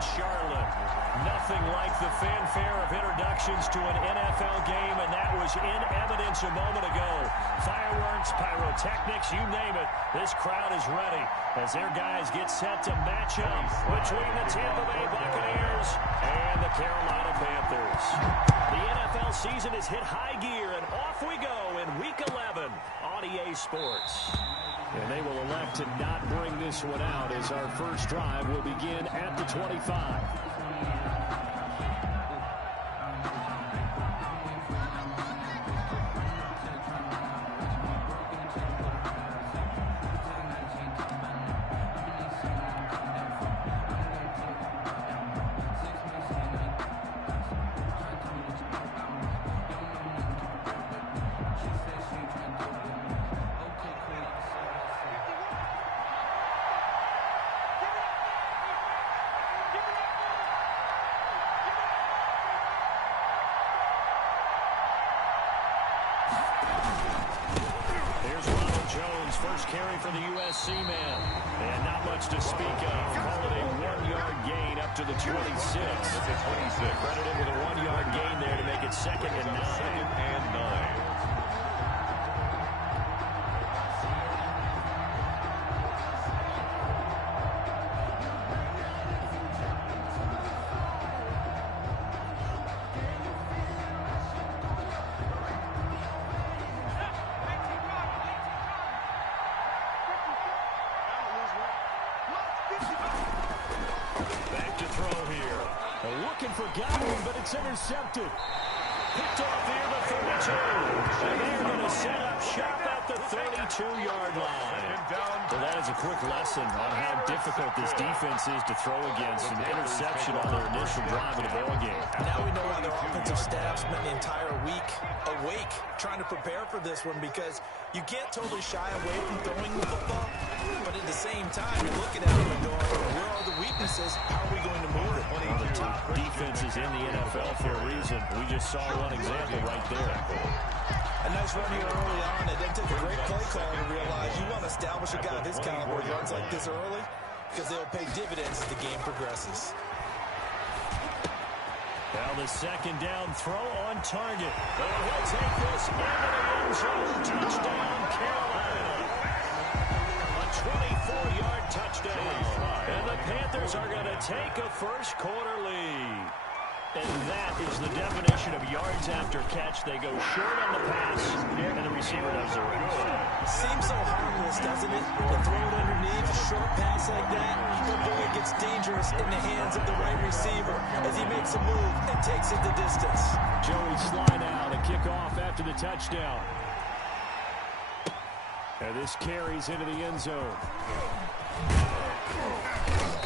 Charlotte. Nothing like the fanfare of introductions to an NFL game, and that was in evidence a moment ago. Fireworks, pyrotechnics, you name it. This crowd is ready as their guys get set to match up between the Tampa Bay Buccaneers and the Carolina Panthers. The NFL season has hit high gear, and off we go in Week 11 on EA Sports. And they will elect to not bring this one out as our first drive will begin at the 25. First carry for the USC man. And not much to speak of. Call it a 1-yard gain up to the 26. Credited with a 1-yard gain there to make it 2nd and 9. 2nd and 9. But it's intercepted. Picked off here the 32. And they're going to set up shop at the 32-yard line. Well, that is a quick lesson on how difficult this defense is to throw against. An interception on their initial drive of the ballgame. Now we know why their offensive staff spent the entire week awake trying to prepare for this one, because you can't totally shy away from throwing the football. But at the same time, you're looking at them and going, where are the weaknesses? How are we going to move it? One of the top defenses in the NFL for a reason. We just saw one example right there. A nice run here early on. It didn't take a great play call to realize you want to establish a guy of his caliber runs like this early, because they'll pay dividends as the game progresses. Now the second down throw on target. And he'll take this into the end zone. Touchdown, Carolina. A 24-yard touchdown. And the Panthers are going to take a first-quarter lead. And that is the definition of yards after catch. They go short on the pass, and the receiver does the rest. Seems so harmless, doesn't it? To throw it underneath a short pass like that, but boy, it gets dangerous in the hands of the right receiver as he makes a move and takes it the distance. Joey slide out and kick off after the touchdown. And this carries into the end zone.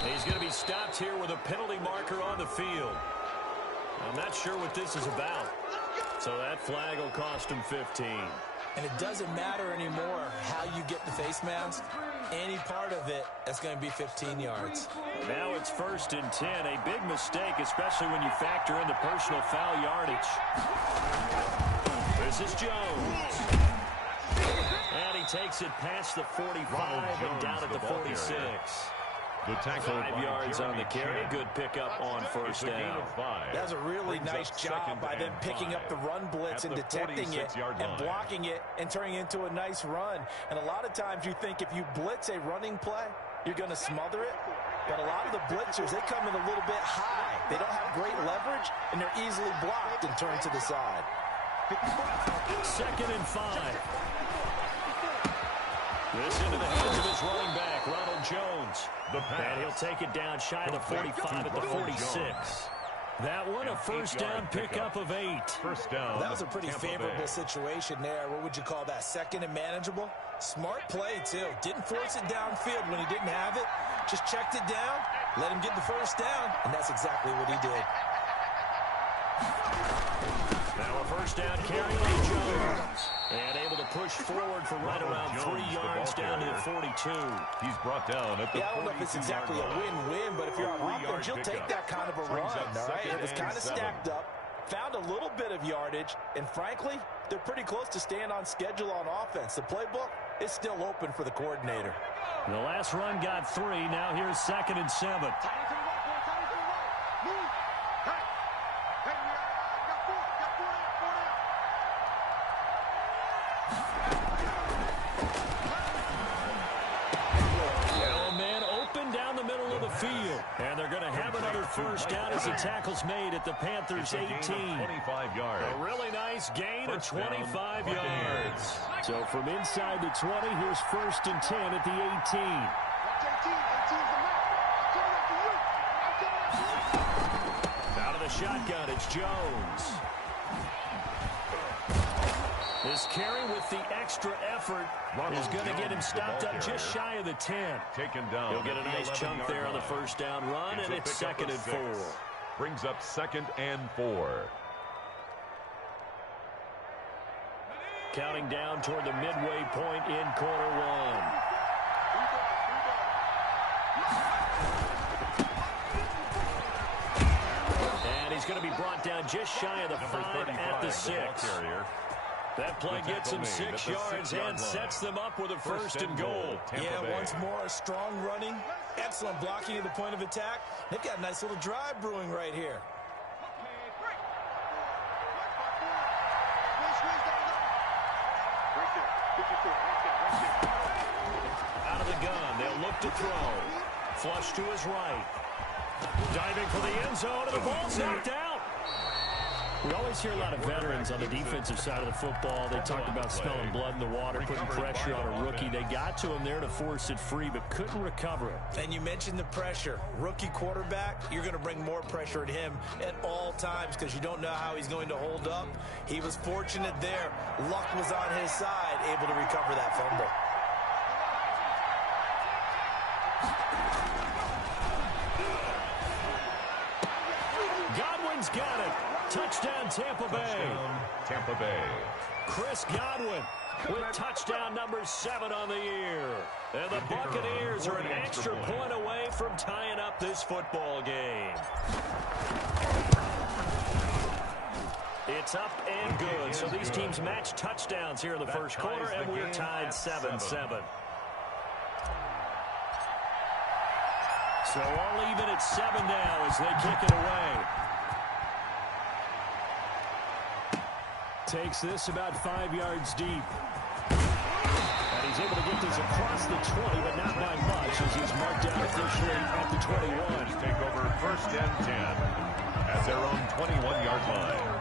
He's going to be stopped here with a penalty marker on the field. I'm not sure what this is about. So that flag will cost him 15. And it doesn't matter anymore how you get the face mask. Any part of it, that's going to be 15 yards. Now it's 1st and 10. A big mistake, especially when you factor in the personal foul yardage. This is Jones. And he takes it past the 45 and down at the 46. The 5 yards on the carry. Good pickup on first down. That's a really nice job by them picking up the run blitz and detecting it and blocking it and turning it into a nice run. And a lot of times you think if you blitz a running play, you're going to smother it. But a lot of the blitzers, they come in a little bit high. They don't have great leverage, and they're easily blocked and turned to the side. 2nd and 5. This into the hands of his running back, Ronald Jones. And he'll take it down shy of the 45 at the 46. That one, a first down pickup of 8. First down. That was a pretty favorable situation there. What would you call that? 2nd and manageable? Smart play, too. Didn't force it downfield when he didn't have it. Just checked it down, let him get the first down, and that's exactly what he did. Now a first down carry by Jones. And able to push forward for right around 3 yards down to the 42. He's brought down at the 42-yard line. I don't know if it's exactly a win-win, but if you're on offense, you'll take that kind of a run, all right? It was kind of stacked up, found a little bit of yardage, and frankly, they're pretty close to staying on schedule on offense. The playbook is still open for the coordinator. The last run got 3. Now here's 2nd and 7. Field. And they're going to have another first down as the tackle's made at the Panthers' 18. 25 yards. A really nice gain of 25 yards. So from inside the 20, here's 1st and 10 at the 18. Out of the shotgun, it's Jones. This carry with the extra effort is going to get him stopped up just shy of the 10. Taken down. He'll get a nice chunk there on the first down run, and it's 2nd and 4. Brings up 2nd and 4. Counting down toward the midway point in quarter one. And he's going to be brought down just shy of the 5 at the 6. That play gets him 6 yards and sets them up with a 1st and goal. Yeah, once more, strong running, excellent blocking at the point of attack. They've got a nice little drive brewing right here. Out of the gun, they'll look to throw. Flush to his right. Diving for the end zone, and the ball's knocked out. We always hear a lot of veterans on the defensive side of the football. They talk about smelling blood in the water, putting pressure on a rookie. They got to him there to force it free, but couldn't recover it. And you mentioned the pressure. Rookie quarterback, you're going to bring more pressure at him at all times because you don't know how he's going to hold up. He was fortunate there. Luck was on his side, able to recover that fumble. Godwin's got it. Touchdown, Tampa Bay. Tampa Bay. Chris Godwin with touchdown number 7 on the year. And the Buccaneers are an extra point away from tying up this football game. It's up and good. So these teams match touchdowns here in the first quarter, and we're tied 7-7. So all even at 7 now as they kick it away. Takes this about 5 yards deep. And he's able to get this across the 20, but not by much as he's marked down officially at the 21. Take over 1st and 10 at their own 21-yard line.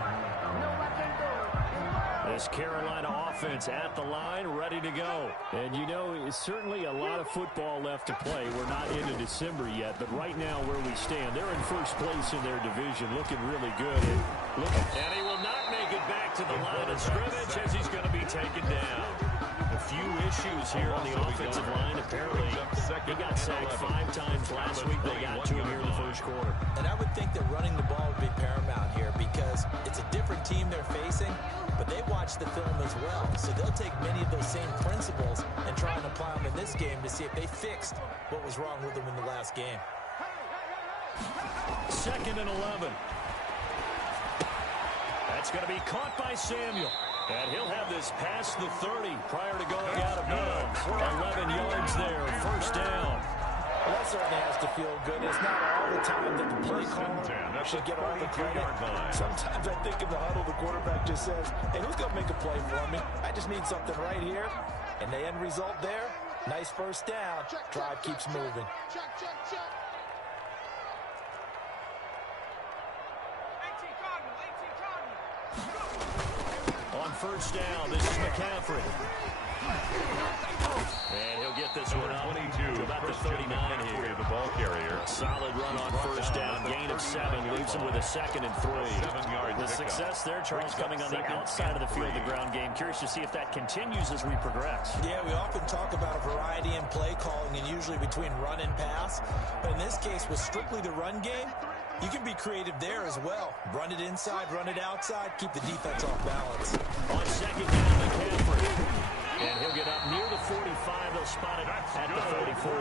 This Carolina offense at the line, ready to go. And you know, it's certainly a lot of football left to play. We're not into December yet, but right now where we stand, they're in first place in their division, looking really good. And he will not make it back to the line of scrimmage as he's going to be taken down. A few issues here on the offensive line. Apparently, he got sacked 5 times last week. They got to him here in the first quarter. And I would think that running the ball would be paramount here because it's a different team they're facing, but they watch the film as well. So they'll take many of those same principles and try and apply them in this game to see if they fixed what was wrong with them in the last game. 2nd and 11. That's going to be caught by Samuel. And he'll have this past the 30 prior to going out of bounds. 11 yards there, 1st down. Well, that certainly has to feel good. It's not all the time that the play caller should get all the credit. Sometimes I think in the huddle, the quarterback just says, hey, who's going to make a play for me? I just need something right here. And the end result there, nice 1st down. Drive keeps moving. On 1st down, this is McCaffrey. And he'll get this one up to about the 39 here. The ball carrier. Solid run on 1st down. Gain of 7 leaves him with a 2nd and 3. 7 yards. The success there, Charles, coming on the outside of the field, the ground game. Curious to see if that continues as we progress. Yeah, we often talk about a variety in play calling and usually between run and pass. But in this case, with strictly the run game, you can be creative there as well. Run it inside, run it outside, keep the defense off balance. On 2nd down, McCaffrey. And he'll get up near the 45. They'll spot it at the 44.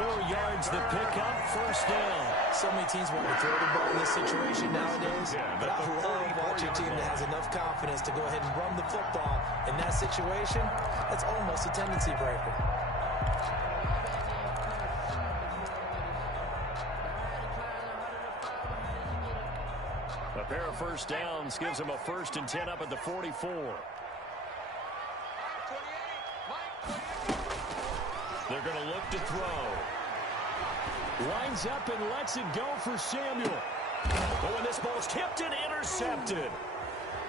4 yards the pickup, 1st down. So many teams want to throw the ball in this situation nowadays. But I love watching a team that has enough confidence to go ahead and run the football. In that situation, that's almost a tendency breaker. A pair of first downs gives him a 1st and 10 up at the 44. They're going to look to throw. Lines up and lets it go for Samuel. Oh, and this ball's tipped and intercepted.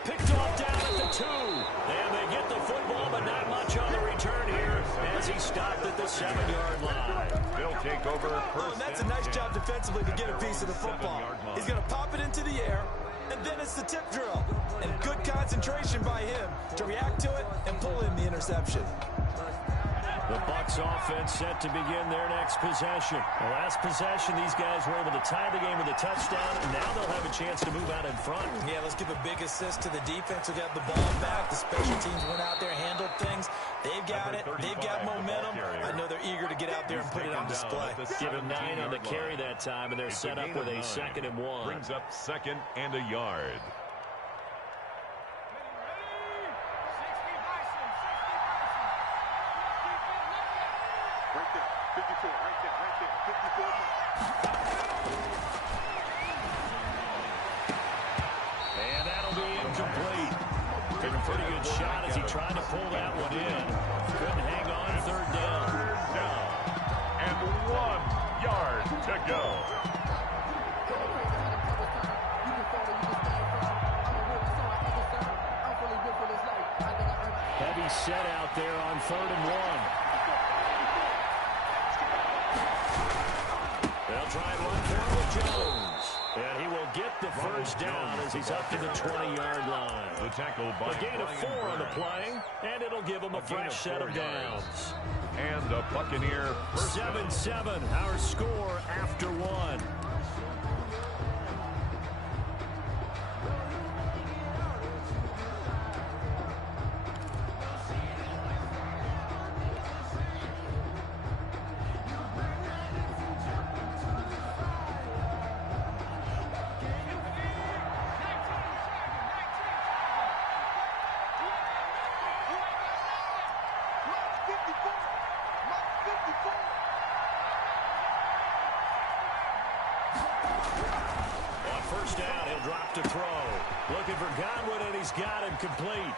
Picked off down at the 2. And they get the football, but not much on the return here as he stopped at the 7-yard line. They'll take over first. And that's a nice job defensively to get a piece of the football. He's going to pop it into the air, and then it's the tip drill. And good concentration by him to react to it and pull in the interception. The Bucs offense set to begin their next possession. The last possession, these guys were able to tie the game with a touchdown, and now they'll have a chance to move out in front. Yeah, let's give a big assist to the defense who got the ball back. The special teams went out there, handled things. They've got it. They've got momentum. I know they're eager to get out there and put it on display. Give him 9 on the carry that time, and they're set up with a 2nd and 1. Brings up 2nd and a yard. And that'll be incomplete. Took a pretty good shot as he tried to pull that one in. Couldn't hang on, 3rd down. And 1 yard to go. Heavy set out there on 3rd and 1. They'll try and run for it with Jones. And he will get the 1st down as he's up to the 20-yard line. The tackle by a gain of 4 on the play, and it'll give him a fresh set of downs. And the Buccaneer 7-7, our score after 1. First down, he'll drop to throw. Looking for Godwin, and he's got him complete.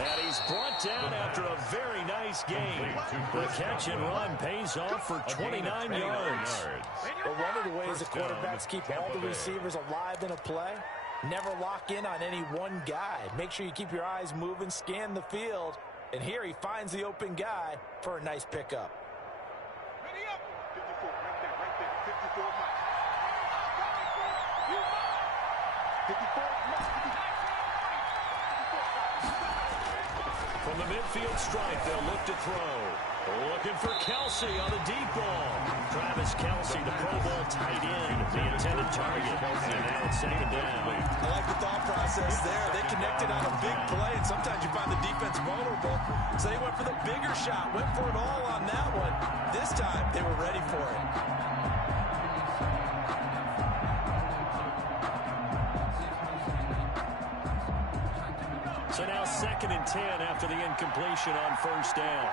And he's brought down after a very nice game. The catch and run pays off for 29 yards. Well, one of the ways the quarterbacks keep all the receivers alive in a play, never lock in on any one guy. Make sure you keep your eyes moving, scan the field. And here he finds the open guy for a nice pickup. Ready up. 54, right there, 54 miles. 54 From the midfield stripe, they'll look to throw. Looking for Kelsey on the deep ball. Travis Kelsey, the Pro Bowl tight end, the intended target. And now it's 2nd down. I like the thought process there. They connected on a big play, and sometimes you find the defense vulnerable. So they went for the bigger shot, went for it all on that one. This time, they were ready for it. So now 2nd and 10 after the incompletion on 1st down.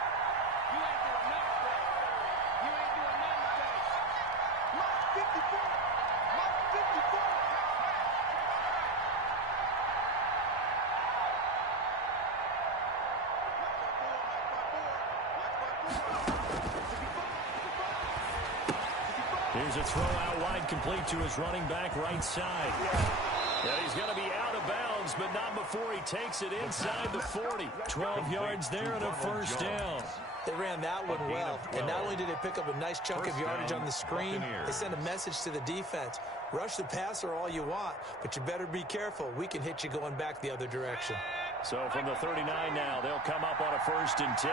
Here's a throw out wide, complete to his running back right side. Yeah, he's going to be out of bounds, but not before he takes it inside the 40. 12 yards there and a 1st down. They ran that one well, and not only did they pick up a nice chunk of yardage on the screen, they sent a message to the defense. Rush the passer all you want, but you better be careful. We can hit you going back the other direction. So from the 39 now, they'll come up on a 1st and 10.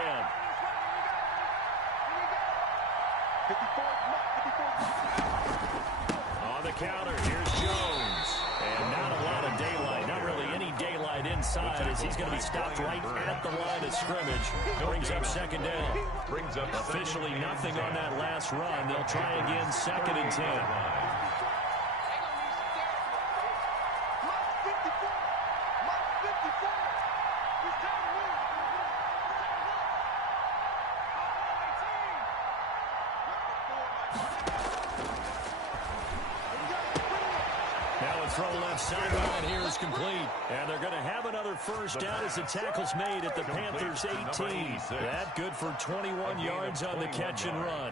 On the counter, here's Jones. And not a lot of daylight, not really any daylight inside as he's going to be stopped right at the line of scrimmage. Brings up 2nd down. Officially nothing on that last run. They'll try again, 2nd and 10. throw left sideline here is complete. And they're going to have another first down as the tackle's made at the Panthers' 18. That good for 21 yards on the catch and run.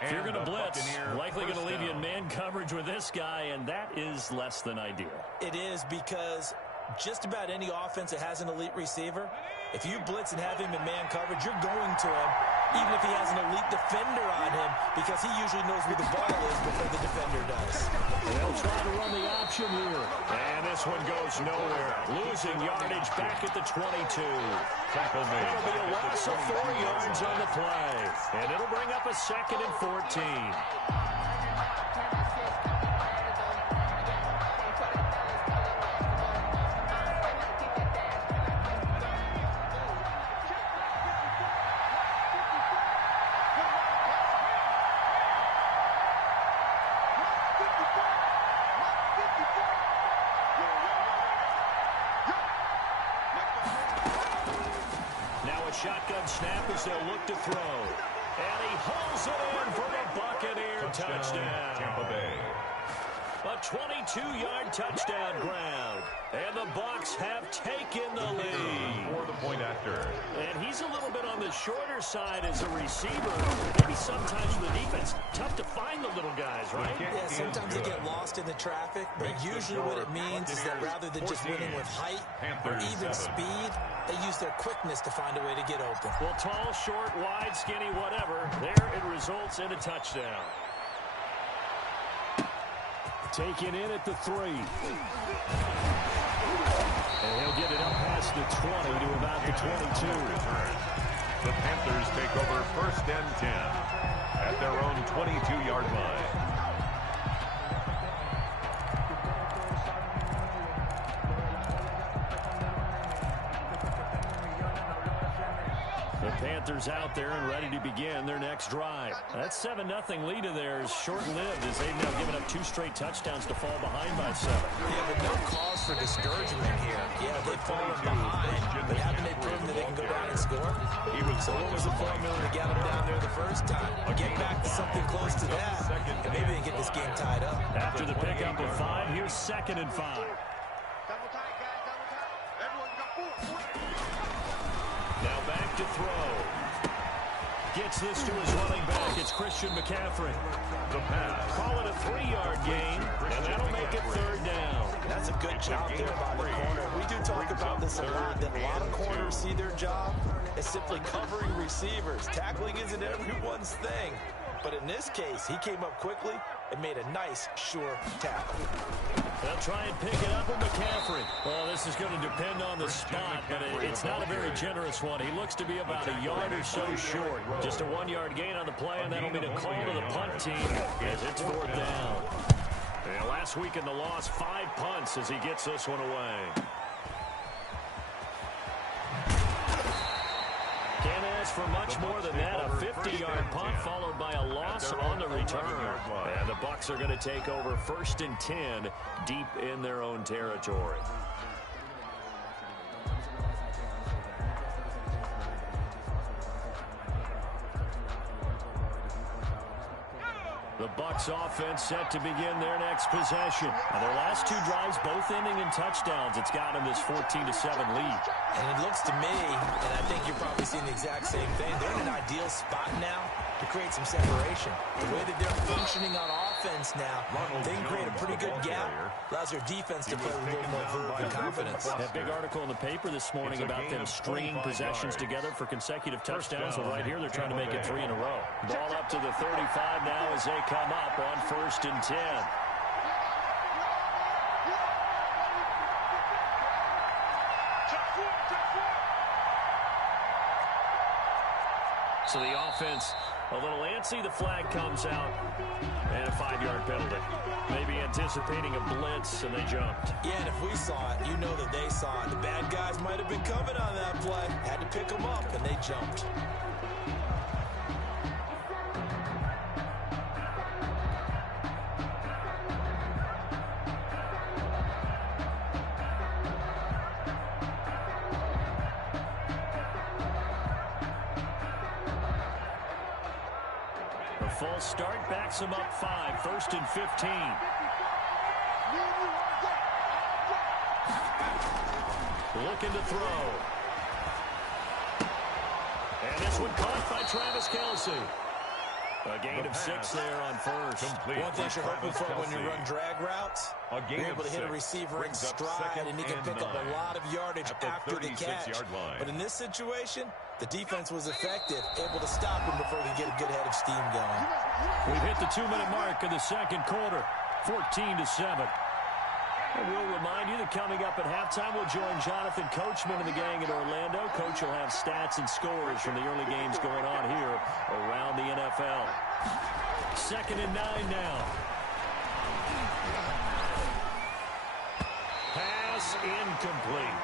If you're going to blitz, likely going to leave you in man coverage with this guy, and that is less than ideal. It is, because just about any offense that has an elite receiver, if you blitz and have him in man coverage, you're going to him, even if he has an elite defender on him, because he usually knows where the ball is before the defender does. They'll try to run the option here. And this one goes nowhere. Losing yardage back at the 22. Tackle made. It'll be a loss of 4 yards on the play. And it'll bring up a 2nd and 14. Shotgun snap as they'll look to throw. And he hauls it in for the Buccaneer touchdown. Tampa Bay. A 22-yard touchdown grab. And the Bucs have taken the lead. For the point after. And he's a little bit on the shorter side as a receiver. Maybe sometimes the defense, tough to find the little guys, right? Yeah, sometimes they get lost in the traffic, but usually what it means is that rather than just winning with height or even speed, they use their quickness to find a way to get open. Well, tall, short, wide, skinny, whatever, there it results in a touchdown. Taken in at the 3. And he'll get it up past the 20 to about the 22. The Panthers take over 1st and 10 at their own 22-yard line. Panthers out there and ready to begin their next drive. That 7-0 lead of theirs short-lived as they've now given up 2 straight touchdowns to fall behind by 7. Yeah, but no cause for discouragement here. Yeah, they've fallen behind, but haven't they proven that they can go down and score? So what was the formula to get them down there the first time? Get back to something close to that, and maybe they get this game tied up. After the pickup of 5, here's 2nd and 5. Double tight, guys, double tight. Everyone got 4. Now back to throw. Gets this to his running back. It's Christian McCaffrey. The pass. Call it a 3-yard gain, and that'll make it 3rd down. That's a good job there by the corner. We do talk about this a lot, that a lot of corners see their job as simply covering receivers. Tackling isn't everyone's thing. But in this case, he came up quickly and made a nice, sure tackle. They'll try and pick it up with McCaffrey. Well, this is going to depend on the spot, but it's not a very generous one. He looks to be about a yard or so short. Just a 1-yard gain on the play, and that'll be a call to the punt team as it's 4th down. And last week in the loss, 5 punts as he gets this one away. Can't ask for much more than that. A 50-yard punt followed by a loss on the return. And the Bucs are going to take over 1st and 10 deep in their own territory. The Bucs offense set to begin their next possession. Now, their last 2 drives both ending in touchdowns. It's got them this 14-7 lead. And it looks to me, and I think you're probably seeing the exact same thing, they're in an ideal spot now to create some separation. The way that they're functioning on offense now, they can create a pretty good gap. Allows their defense to play with a little more verve and confidence. That big article in the paper this morning about them stringing possessions together for consecutive touchdowns. Well, right here, they're trying to make it 3 in a row. Ball up to the 35 now as they come up on 1st and 10. So the offense a little antsy. The flag comes out and a 5-yard penalty. Maybe anticipating a blitz, and they jumped. Yeah, and if we saw it, you know that they saw it. The bad guys might have been coming on that play. Had to pick them up, and they jumped. Full start backs them up 5, 1st and 15. Looking to throw. And this one caught by Travis Kelce. A gain of 6 there on first. One thing you're hoping for when you run drag routes, you're able to hit a receiver in stride, and he can pick up a lot of yardage after the catch. But in this situation, the defense was effective, able to stop him before he could get a good head of steam going. We've hit the 2-minute mark of the second quarter, 14-7. And we'll remind you that coming up at halftime, we'll join Jonathan Coachman and the gang in Orlando. Coach will have stats and scores from the early games going on here around the NFL. 2nd and 9 now. Pass incomplete.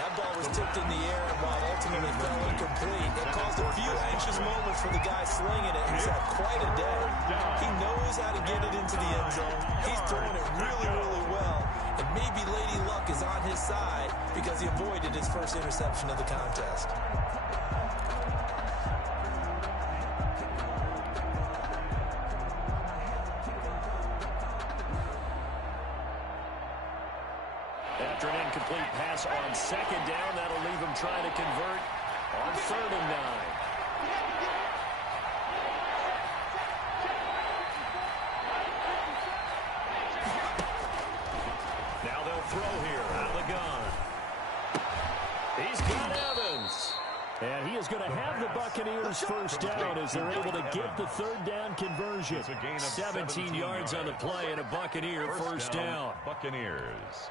That ball was tipped in the air, and while ultimately fell incomplete, it caused a few anxious moments for the guy slinging it. He's had quite a day. He knows how to get it into the end zone. He's throwing it really, really well. And maybe Lady Luck is on his side because he avoided his first interception of the contest. After an incomplete pass on 2nd down, that'll leave him trying to convert on 3rd and 9. Now they'll throw here out of the gun. He's got Evans. And he is going to have the Buccaneers first down as they're able to get the 3rd down conversion. 17 yards on the play and a Buccaneer first down. Buccaneers.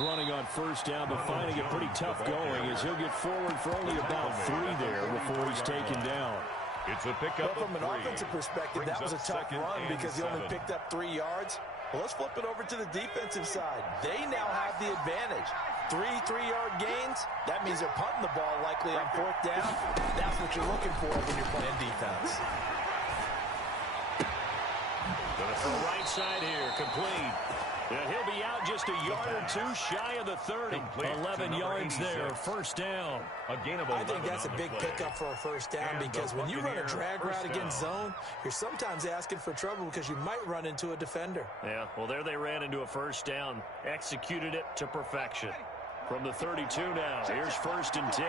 Running on first down, but finding it pretty tough going as he'll get forward for only about 3 there before he's taken down. It's a pickup from an offensive perspective, that was a tough run because he only picked up 3 yards. Well, let's flip it over to the defensive side. They now have the advantage. 3 3-yard gains, that means they're punting the ball likely on 4th down. That's what you're looking for when you're playing defense. Gonna throw right side here, complete. Yeah, he'll be out just a yard or 2 shy of the 30. 11 yards there, first down. I think that's a big pickup for a first down because when you run a drag route against zone, you're sometimes asking for trouble because you might run into a defender. Yeah, well, there they ran into a first down. Executed it to perfection. From the 32 now, here's 1st and 10.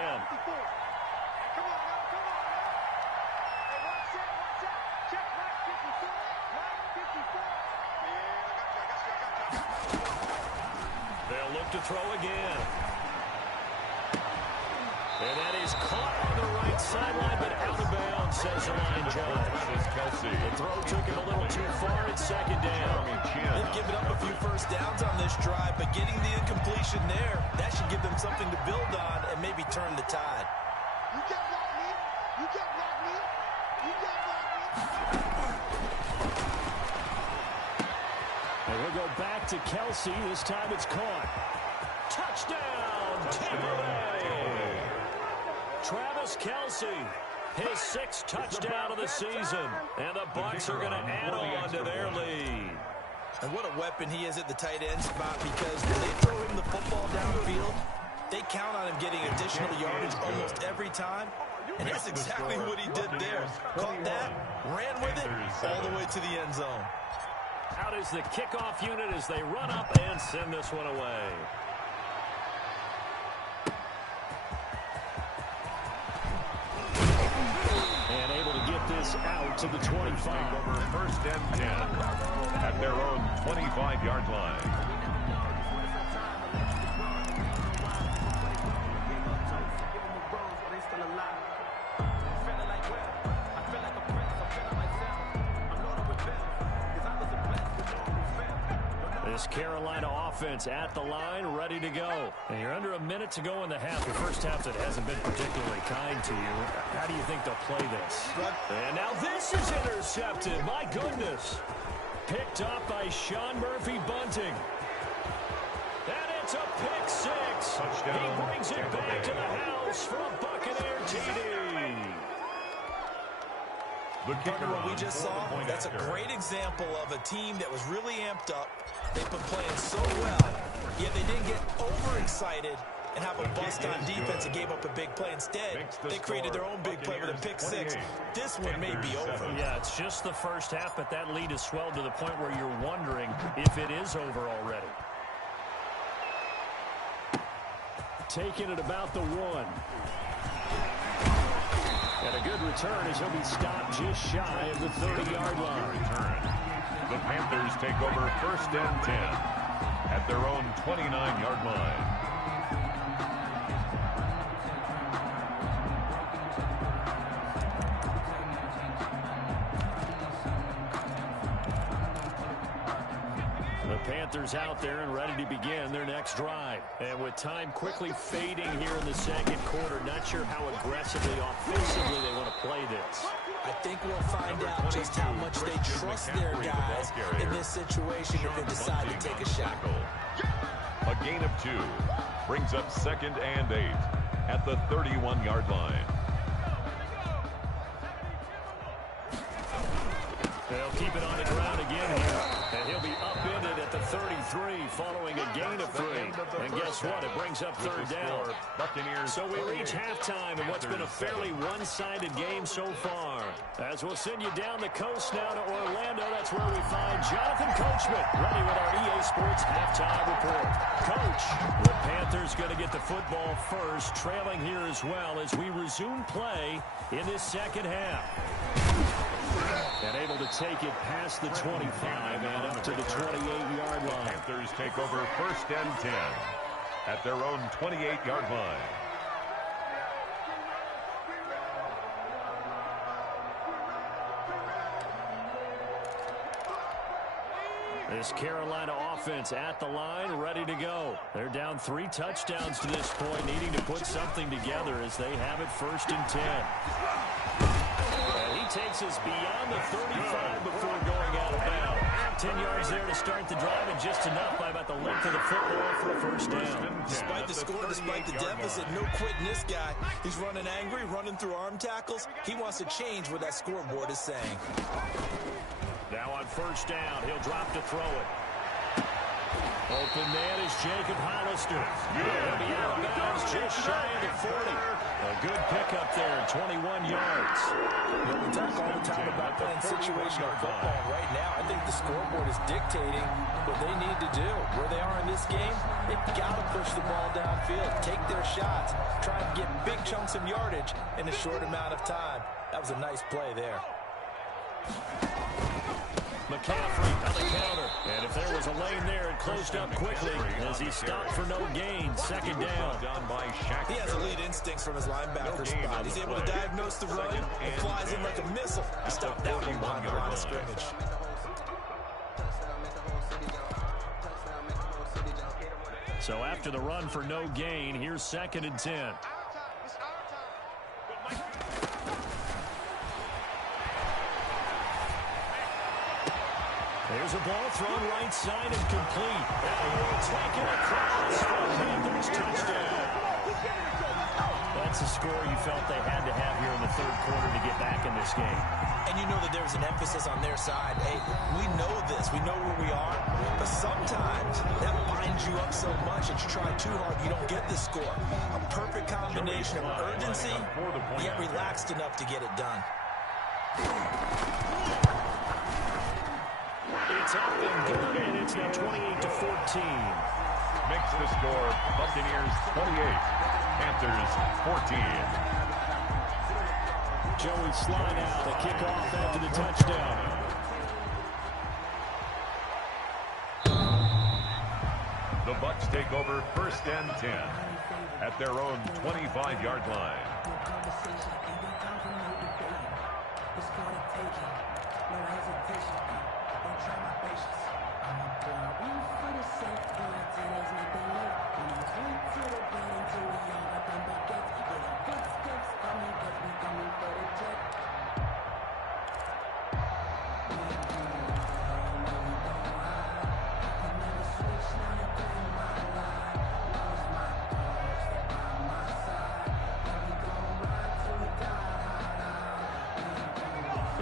To throw again. And that is caught on the right sideline, but out of bounds, says the line judge. The throw took him a little too far at 2nd down. They've given up a few first downs on this drive, but getting the incompletion there, that should give them something to build on and maybe turn the tide. You can't block me. You can't block me. You can't block me. And we'll go back to Kelce. This time it's caught. Touchdown, Tampa Bay. Travis Kelce, his 6th touchdown of the season. And the Bucs are going to add on to their lead. And what a weapon he is at the tight end spot because when they throw him the football downfield, they count on him getting additional yardage almost every time. And that's exactly what he did there. Caught that, ran with it, all the way to the end zone. Out is the kickoff unit as they run up and send this one away. And able to get this out to the 25. Over 1st and 10 at their own 25-yard line. This Carolina offense at the line, ready to go. And you're under a minute to go in the half. Your first half that hasn't been particularly kind to you. How do you think they'll play this? And now this is intercepted. My goodness. Picked up by Sean Murphy-Bunting. And it's a pick 6. Touchdown. He brings it back to the house for a Buccaneer TD. Partner, what we just saw, that's a great example of a team that was really amped up. They've been playing so well, yet they didn't get overexcited and have a bust on defense and gave up a big play. Instead, they created their own big play with a pick six. This one may be over. Yeah, it's just the first half, but that lead has swelled to the point where you're wondering if it is over already. Taking it about the 1. And a good return as he'll be stopped just shy of the 30-yard line. The Panthers take over 1st and 10 at their own 29-yard line. Panthers out there and ready to begin their next drive. And with time quickly fading here in the second quarter, not sure how aggressively, offensively they want to play this. I think we'll find out just how much they trust their guys in this situation if they decide to take a shot. A gain of 2 brings up 2nd and 8 at the 31-yard line. They'll keep it on the ground again here. And he'll be upended at the 33 following a gain of 3. And guess what? It brings up 3rd down. So we reach halftime in what's been a fairly one-sided game so far. As we'll send you down the coast now to Orlando, that's where we find Jonathan Coachman ready with our EA Sports halftime report. Coach, the Panthers going to get the football first, trailing here as well as we resume play in this second half. And able to take it past the 25 and up to the 28-yard line. Panthers take over 1st and 10 at their own 28-yard line. This Carolina offense at the line, ready to go. They're down 3 touchdowns to this point, needing to put something together as they have it 1st and 10. And he takes us beyond the 35 before going out of bounds. 10 yards there to start the drive, and just enough by about the length of the football for a 1st down. Despite the score, despite the deficit, no quitting this guy. He's running angry, running through arm tackles. He wants to change what that scoreboard is saying. Now on 1st down, he'll drop to throw it. Open man is Jacob Hollister. He'll be out of bounds just shy of the 40. A good pickup there, 21 yards. We talk all the time about playing situational football. Right now, I think the scoreboard is dictating what they need to do. Where they are in this game, they've got to push the ball downfield, take their shots, try and get big chunks of yardage in a short amount of time. That was a nice play there. McCaffrey on the counter. And if there was a lane there, it closed up quickly as he stopped for no gain. 2nd down. He has elite instincts from his linebacker spot. He's able to diagnose the run and flies in like a missile. He stopped that one behind the line of scrimmage. So after the run for no gain, here's 2nd and 10. There's a ball thrown right side and complete. And we'll take it across for a Panthers touchdown. That's a score you felt they had to have here in the 3rd quarter to get back in this game. And you know that there was an emphasis on their side. Hey, we know this. We know where we are. But sometimes that binds you up so much that you try too hard, you don't get the score. A perfect combination of urgency, yet relaxed enough to get it done. It's up and good, and it's now 28-14. Makes the score Buccaneers 28, Panthers 14. Joey Slye now, the kickoff after the touchdown. The Bucks take over 1st and 10 at their own 25-yard line.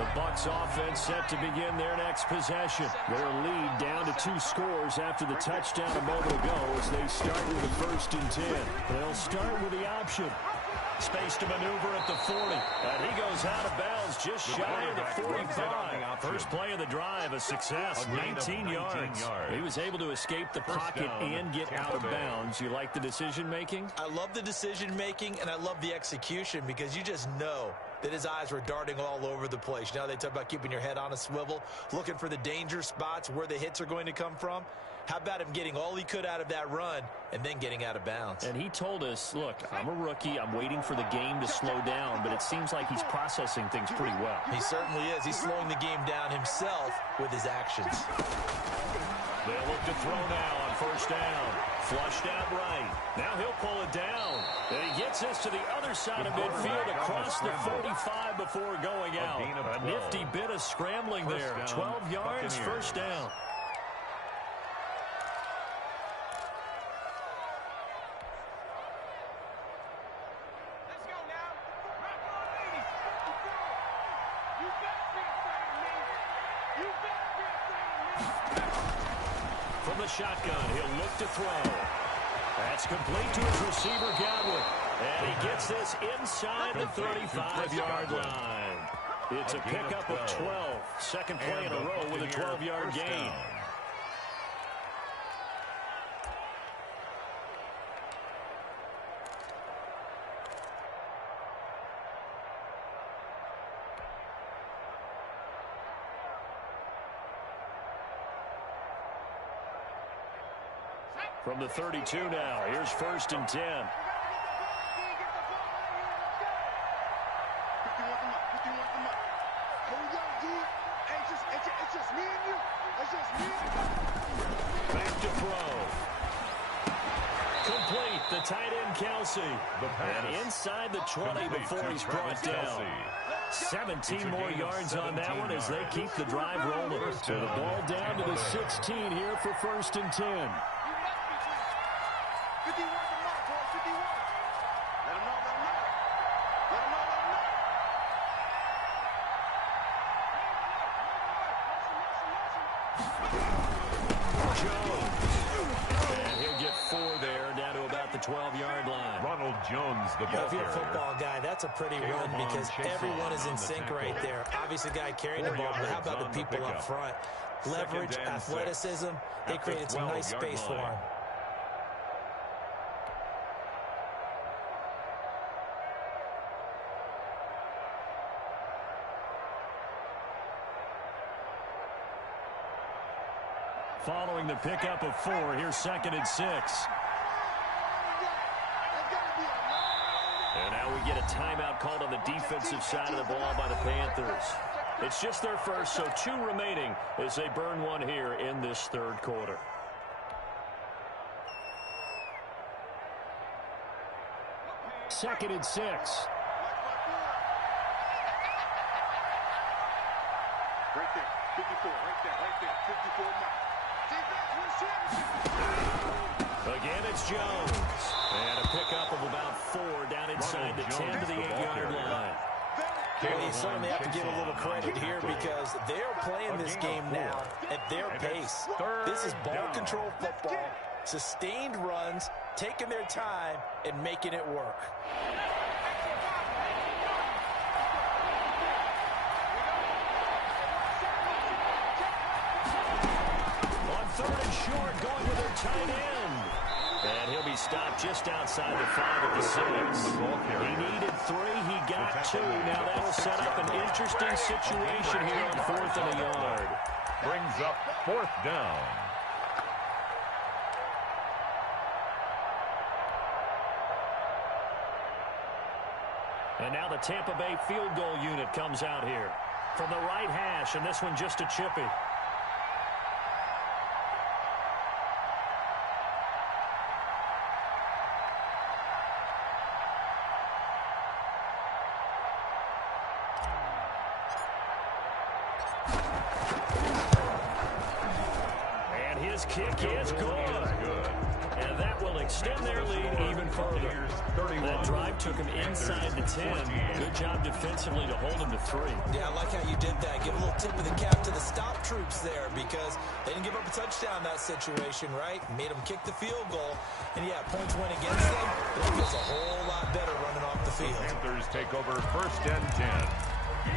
The Bucs offense set to begin their next possession. Their lead down to 2 scores after the touchdown a moment ago as they start with a 1st and 10. They'll start with the option. Space to maneuver at the 40. And he goes out of bounds just shy of the 45. First play of the drive, a success, 19 yards. He was able to escape the pocket and get out of bounds. You like the decision-making? I love the decision-making, and I love the execution because you just know that his eyes were darting all over the place. You know, they talk about keeping your head on a swivel, looking for the danger spots where the hits are going to come from. How about him getting all he could out of that run and then getting out of bounds? And he told us, look, I'm a rookie. I'm waiting for the game to slow down, but it seems like he's processing things pretty well. He certainly is. He's slowing the game down himself with his actions. They'll look to throw now on 1st down. Flushed out right. Now he'll pull it down. And he gets this to the other side of midfield across the 45 before going out. A nifty bit of scrambling there. 12 yards, 1st down. From the shotgun, he'll look to throw. That's complete to his receiver, Godwin. And he gets this inside the 35-yard line. It's a pickup of 12. Second play in a row with a 12-yard gain. From the 32 now, here's 1st and 10. 51 come up. Here we go, D. It's just me and you. It's just me and you. Back to throw. Complete, the tight end, Kelsey. And inside the 20 before he's brought down. 17 more yards on that one as they keep the drive rolling. So the ball down to the 16 here for 1st and 10. 51 come up, boy. 51. Let him know, let him know. Let him know, let him know. Jones. And he'll get 4 there, down to about the 12-yard line. Ronald Jones, the ball If you're a football guy, that's a pretty run because everyone is in sync right there. Obviously, the guy carrying the ball, but how about the people up front? Leverage, athleticism, they created some nice space for him. Following the pickup of 4, here's 2nd and 6. And now we get a timeout called on the defensive side of the ball by the Panthers. It's just their first, so 2 remaining as they burn 1 here in this 3rd quarter. Second and 6. Right there, 54, right there, 54 mark. Again, it's Jones. And a pickup of about 4 down inside the 10 to the 8-yard line. Well, you certainly have to give a little credit here because they're playing this game now at their pace. This is ball control football, sustained runs, taking their time, and making it work. On 3rd and short, going with their tight end. And he'll be stopped just outside the 5 at the 6. He needed 3. He got 2. Now that'll set up an interesting situation here on 4th and a yard. brings up 4th down. And now the Tampa Bay field goal unit comes out here from the right hash, and this one just a chippy. And his kick is good. And that will extend their lead even further. That drive took them inside the 10. Good job defensively to hold them to 3. Yeah, I like how you did that. Give a little tip of the cap to the stop troops there because they didn't give up a touchdown in that situation, right? Made them kick the field goal. And, yeah, points went against them, but it feels a whole lot better running off the field. The Panthers take over 1st and 10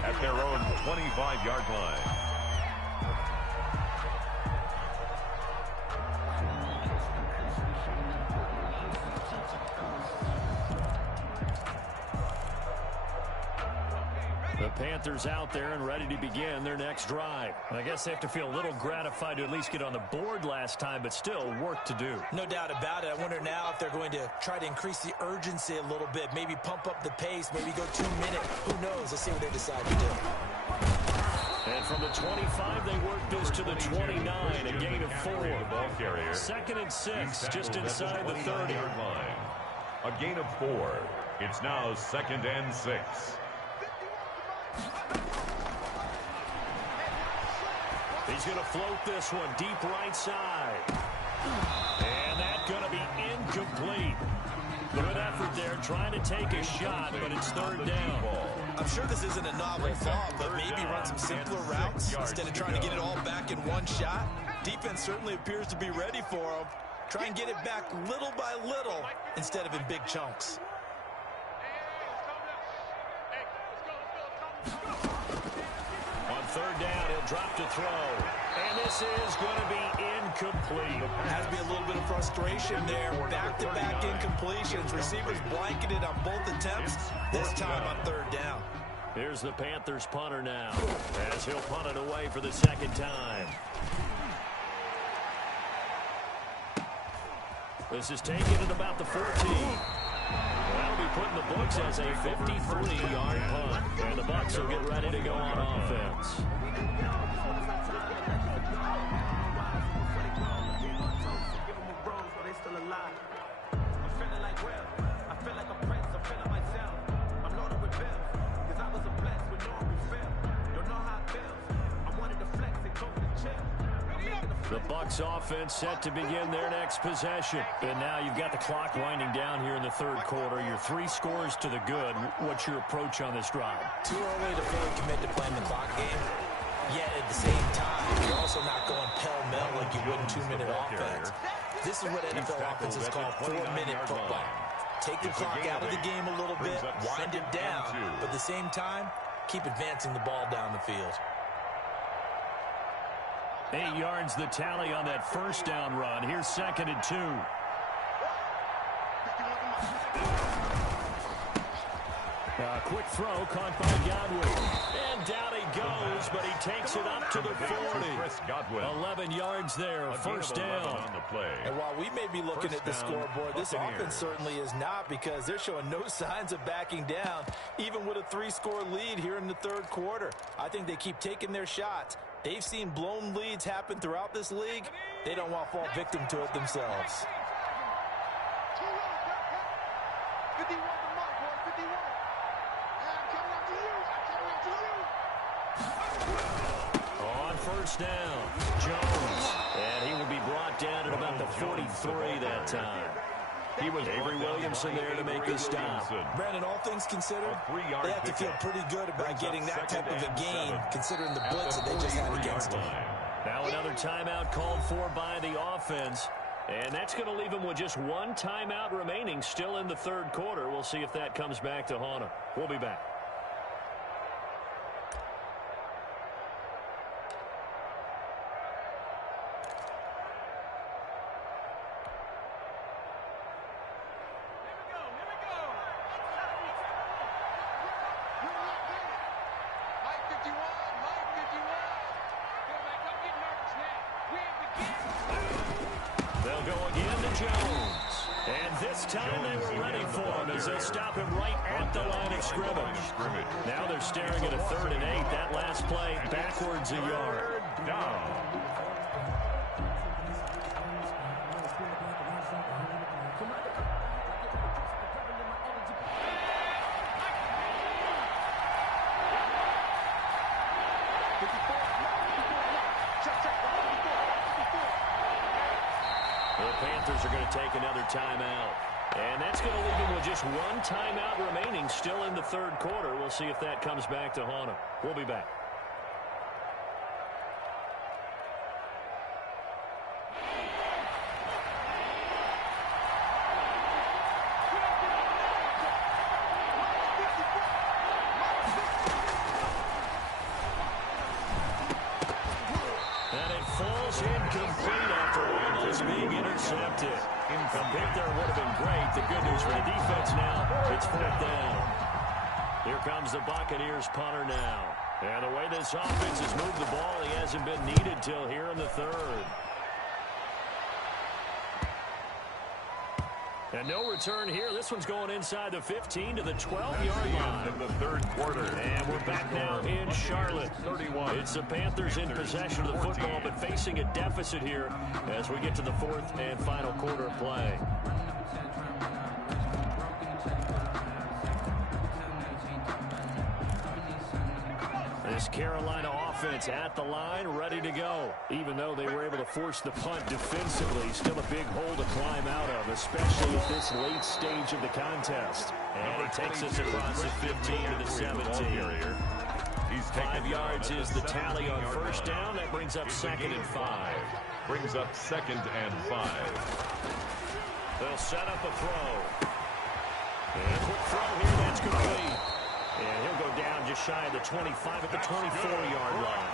at their own 25-yard line. The Panthers out there and ready to begin their next drive. I guess they have to feel a little gratified to at least get on the board last time, but still work to do. No doubt about it. I wonder now if they're going to try to increase the urgency a little bit, maybe pump up the pace, maybe go 2 minutes. Who knows? Let's see what they decide to do. And from the 25, they work this to the 29, a gain of 4. 2nd and 6, just inside the 30. A gain of 4. It's now 2nd and 6. He's going to float this one deep right side. And that's going to be incomplete. Good effort there, trying to take a shot, but it's 3rd down. I'm sure this isn't a novel thought, but maybe run some simpler routes instead of trying to get it all back in one shot. Defense certainly appears to be ready for them. Try and get it back little by little instead of in big chunks. On 3rd down, he'll drop to throw. And this is going to be incomplete. Has to be a little bit of frustration there. Back-to-back incompletions. Receivers blanketed on both attempts. This time on 3rd down. Here's the Panthers punter now, as he'll punt it away for the 2nd time. This is taken at about the 14. That'll be put in the books as a 53-yard punt. And the Bucs will get ready to go on offense. The Bucs offense set to begin their next possession. And now you've got the clock winding down here in the 3rd quarter. Your 3 scores to the good. What's your approach on this drive? Too early to fully commit to playing the clock game. Yet at the same time, you're also not going pell-mell like you would in 2-minute offense. This is what NFL offenses call 4-minute football. Take the clock out of the game a little bit, wind it down, but at the same time, keep advancing the ball down the field. 8 yards the tally on that 1st down run. Here's 2nd and 2. A quick throw caught by Godwin. And down he goes, but he takes it up to the 40. 11 yards there, 1st down. And while we may be looking at the scoreboard, this offense certainly is not, because they're showing no signs of backing down, even with a 3-score lead here in the 3rd quarter. I think they keep taking their shots. They've seen blown leads happen throughout this league. They don't want to fall victim to it themselves. 51 to Mike, boy, 51. I'm coming out to you. I'm coming out to you. On 1st down, Jones. And he will be brought down at about the 43 that time. He was Avery Williamson there to make the stop. Brandon, all things considered, they have to feel pretty good about getting that type of a gain, considering the blitz that they just had against them. Now another timeout called for by the offense. And that's going to leave them with just 1 timeout remaining still in the 3rd quarter. We'll see if that comes back to haunt them. We'll be back. Now they're staring at a 3rd and 8. That last play backwards a yard. Down. The Panthers are going to take another timeout. And that's going to leave them with just one timeout remaining still in the third quarter. We'll see if that comes back to haunt them. We'll be back. Incomplete after almost being intercepted. A Panther would have been great. The good news for the defense now, it's fourth down. Here comes the Buccaneers punter now. And the way this offense has moved the ball, he hasn't been needed till here in the third. And no return here. This one's going inside the 15 to the 12-yard line. In the third quarter. And we're back now in Charlotte. 31. It's the Panthers in possession of the football, but facing a deficit here as we get to the fourth and final quarter of play. This Carolina offense at the line, ready to go. Even though they were able to force the punt defensively, still a big hole to climb out of, especially at this late stage of the contest. And it takes us across the 15 to the 17. 5 yards is the tally on first down. That brings up 2nd and 5. Brings up 2nd and 5. They'll set up a throw. And a quick throw here, that's complete. And he'll go down just shy of the 25 at the 24-yard line.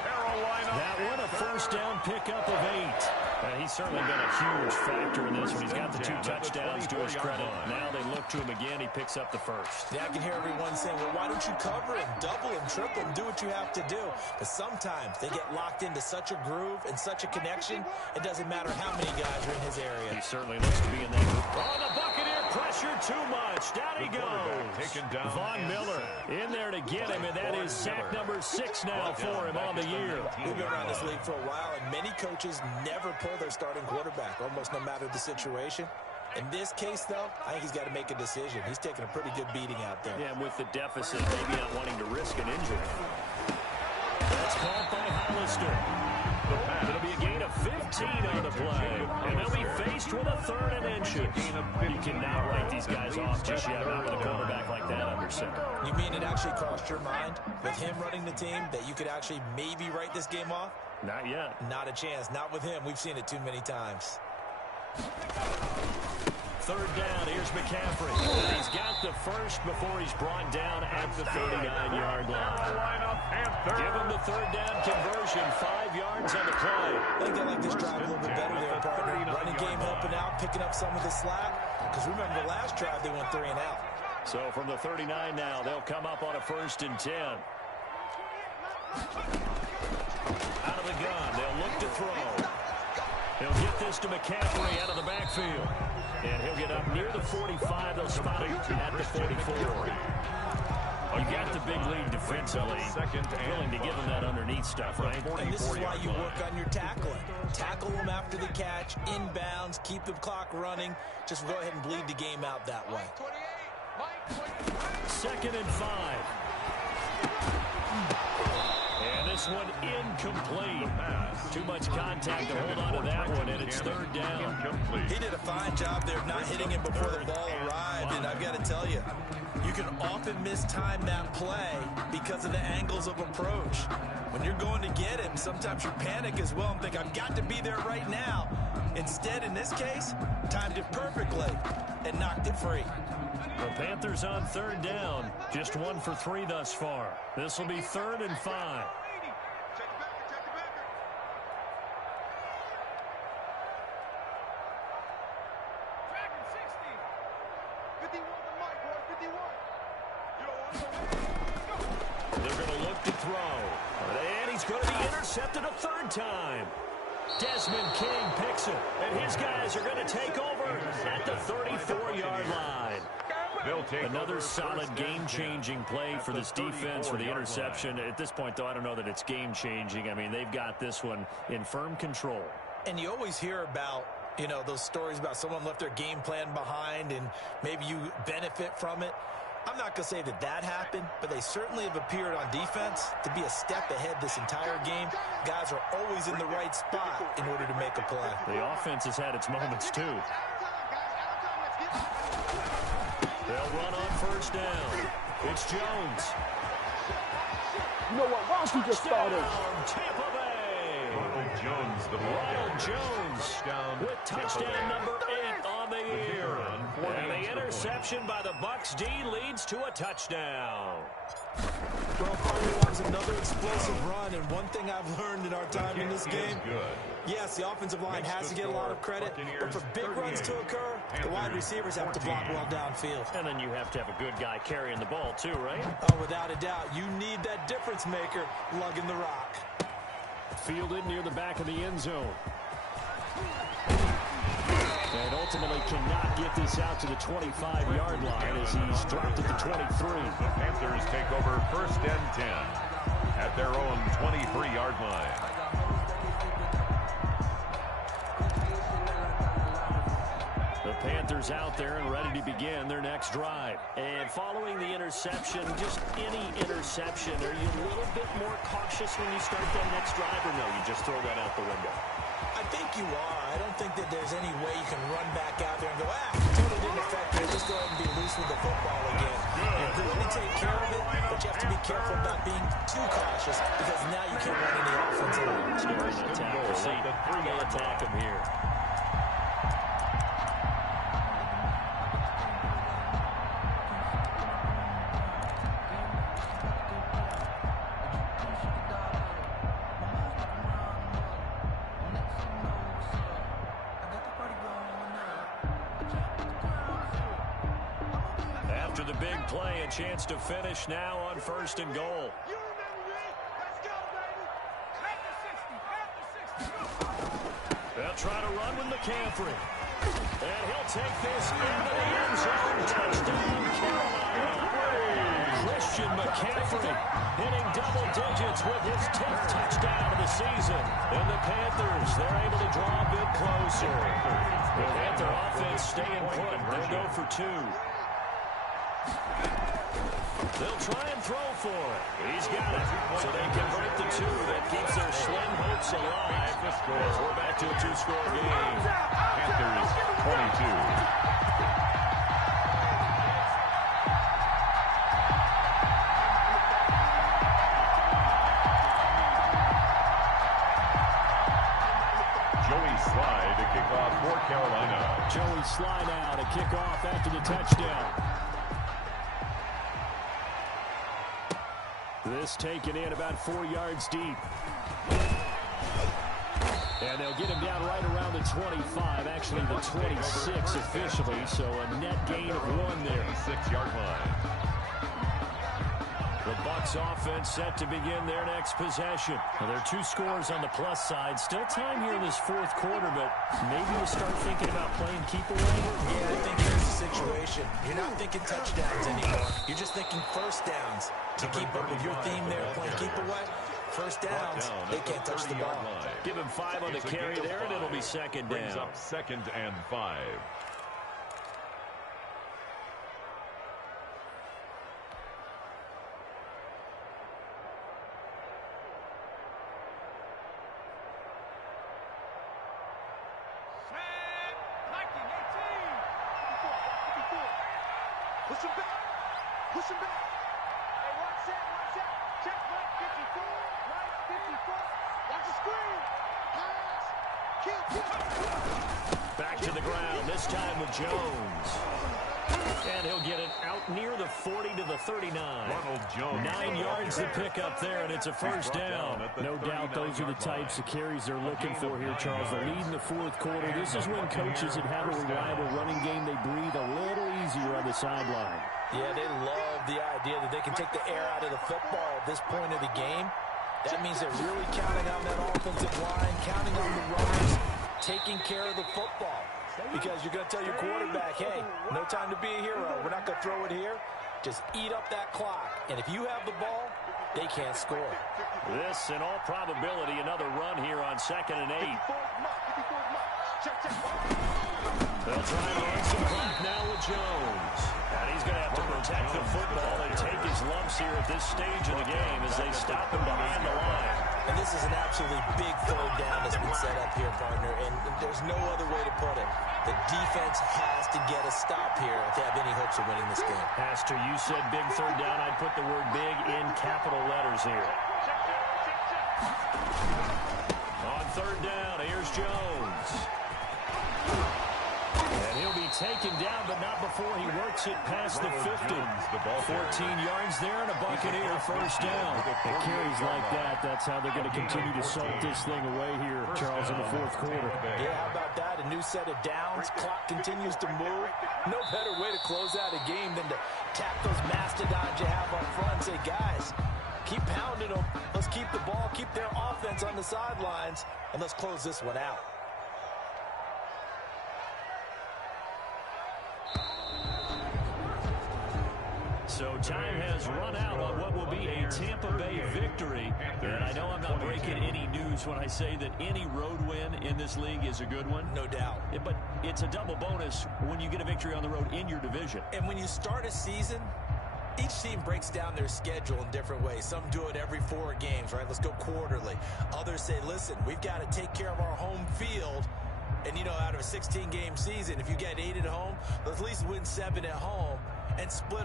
That one, a first down pickup of 8. He's certainly been a huge factor in this one. He's got the 2 touchdowns to his credit. Now they look to him again. He picks up the first. Yeah, I can hear everyone saying, well, why don't you cover him, double him, triple him, do what you have to do. But sometimes they get locked into such a groove and such a connection, it doesn't matter how many guys are in his area. He certainly looks to be in that group. Oh, the Buccaneer pressure too much. Down he goes. Von Miller in there to get him, and that is sack number 6 now for him on the year. We've been around this league for a while, and many coaches never pull their starting quarterback, almost no matter the situation. In this case, though, I think he's got to make a decision. He's taking a pretty good beating out there. Yeah, with the deficit, maybe not wanting to risk an injury. That's caught by Hollister. It'll be a gain of 15 on the play. And they'll be faced with a 3rd and inches. You cannot write these guys off just yet, not with a quarterback like that under center. You mean it actually crossed your mind with him running the team that you could actually maybe write this game off? Not yet. Not a chance. Not with him. We've seen it too many times. 3rd down. Here's McCaffrey. He's got the first before he's brought down at the 39-yard line. Give him the 3rd down conversion. 5 yards on the play. I think they like this drive a little bit better there, partner. Running game helping out, picking up some of the slack. Because remember, the last drive they went 3 and out. So from the 39 now, they'll come up on a 1st and 10. Out of the gun, they'll look to throw. He'll get this to McCaffrey out of the backfield. And he'll get up near the 45. They'll spot him at the 44. You got the big lead defensively. Willing to give him that underneath stuff, right? And this is why you work on your tackling. Tackle them after the catch, inbounds, keep the clock running. Just go ahead and bleed the game out that way. 2nd and 5. And this one incomplete. Too much contact to hold on to that one, and it's 3rd down. He did a fine job there of not hitting him before the ball arrived, and I've got to tell you, you can often mistime that play because of the angles of approach. When you're going to get him, sometimes you panic as well and think, I've got to be there right now. Instead, in this case, timed it perfectly and knocked it free. The Panthers on 3rd down. Just 1 for 3 thus far. This will be 3rd and 5. They're going to look to throw. And he's going to be intercepted a 3rd time. Desmond King picks it. And his guys are going to take over at the 34-yard line. Another solid game-changing play for this defense for the interception. At this point, though, I don't know that it's game-changing. I mean, they've got this one in firm control. And you always hear about, you know, those stories about someone left their game plan behind and maybe you benefit from it. I'm not going to say that that happened, but they certainly have appeared on defense to be a step ahead this entire game. Guys are always in the right spot in order to make a play. The offense has had its moments, too. They'll run on first down. It's Jones. You know what? Why don't you just start it? Tampa Bay. Ronald Jones, the Ronald Jones with touchdown number 8 on the year. And the interception by the Bucs D leads to a touchdown. Well, finally was another explosive run, and one thing I've learned in our time in this game, yes, the offensive line has to get a lot of credit, but for big runs to occur, the wide receivers have to block well downfield. And then you have to have a good guy carrying the ball too, right? Oh, without a doubt, you need that difference maker lugging the rock. Fielded near the back of the end zone. And ultimately cannot get this out to the 25-yard line as he's dropped at the 23. The Panthers take over first and 10 at their own 23-yard line. The Panthers out there and ready to begin their next drive. And following the interception, just any interception, are you a little bit more cautious when you start that next drive, or no, you just throw that out the window? I think you are. I don't think that there's any way you can run back out there and go, totally didn't affect it. Just go ahead and be loose with the football again. You're going to take care of it, but you have to be careful about being too cautious because now you can't run any offense at all. Scoring an attack. They attack him here. After the big play, a chance to finish now on first and goal. You remember me? Let's go, baby. At the 60. At the 60. They'll try to run with McCaffrey. And he'll take this into the end zone. Touchdown, Carolina. Christian McCaffrey hitting double digits with his 10th touchdown of the season. And the Panthers, they're able to draw a bit closer. The Panther offense staying put. They'll go for 2. They'll try and throw for it. He's got it. So they convert the 2. That keeps their slim hopes alive. As we're back to a 2-score game. Panthers 22. Joey Slye to kick off for Carolina. Joey Slye now to kick off after the touchdown. This taken in about 4 yards deep. And they'll get him down right around the 25, actually the 26 officially, so a net gain of 1 there. 6-yard line. The Bucs offense set to begin their next possession. Well, there are 2 scores on the plus side. Still time here in this 4th quarter, but maybe you start thinking about playing keep away. Yeah, I think here's the situation. You're not thinking touchdowns anymore. You're just thinking first downs. To keep up with your theme there, playing keep away, first downs, they can't touch the ball. Give him 5 on the carry there, and it'll be second down. Brings up 2nd and 5. Push him back. Push him back. Hey, watch that. Watch that. Check right 54. Right 54. Watch the screen. Pass. Kill. Back to the ground, this time with Jones. And he'll get it out near the 40 to the 39. Ronald Jones. 9 yards to pick up there, and it's a first down. No doubt those are the types of carries they're looking for here, Charles. They're leading the 4th quarter. This is when coaches that have a reliable running game, they breathe a little easier on the sideline. Yeah, they love the idea that they can take the air out of the football at this point of the game. That means they're really counting on that offensive line, counting on the runners, taking care of the football. Because you're going to tell your quarterback, hey, no time to be a hero. We're not going to throw it here. Just eat up that clock. And if you have the ball, they can't score. This, in all probability, another run here on 2nd and 8. They'll try to run some clock now with Jones. And he's going to have to protect the football and take his lumps here at this stage of the game as they stop him behind the line. And this is an absolutely big third down that's been set up here, partner, and there's no other way to put it. The defense has to get a stop here if they have any hopes of winning this game. Pastor, you said big third down. I'd put the word big in capital letters here. On third down, here's Jones. And he'll be taken down, but not before he works it past the 50. 14 yards there and a Buccaneer first down. It carries like that. That's how they're going to continue to salt this thing away here, Charles, in the fourth quarter. Yeah, how about that? A new set of downs. Clock continues to move. No better way to close out a game than to tap those mastodons you have up front and say, guys, keep pounding them. Let's keep the ball, keep their offense on the sidelines, and let's close this one out. So time has run out on what will be a Tampa Bay victory. And I know I'm not breaking any news when I say that any road win in this league is a good one. No doubt. But it's a double bonus when you get a victory on the road in your division. And when you start a season, each team breaks down their schedule in different ways. Some do it every 4 games, right? Let's go quarterly. Others say, listen, we've got to take care of our home field. And, you know, out of a 16-game season, if you get 8 at home, let's at least win 7 at home and split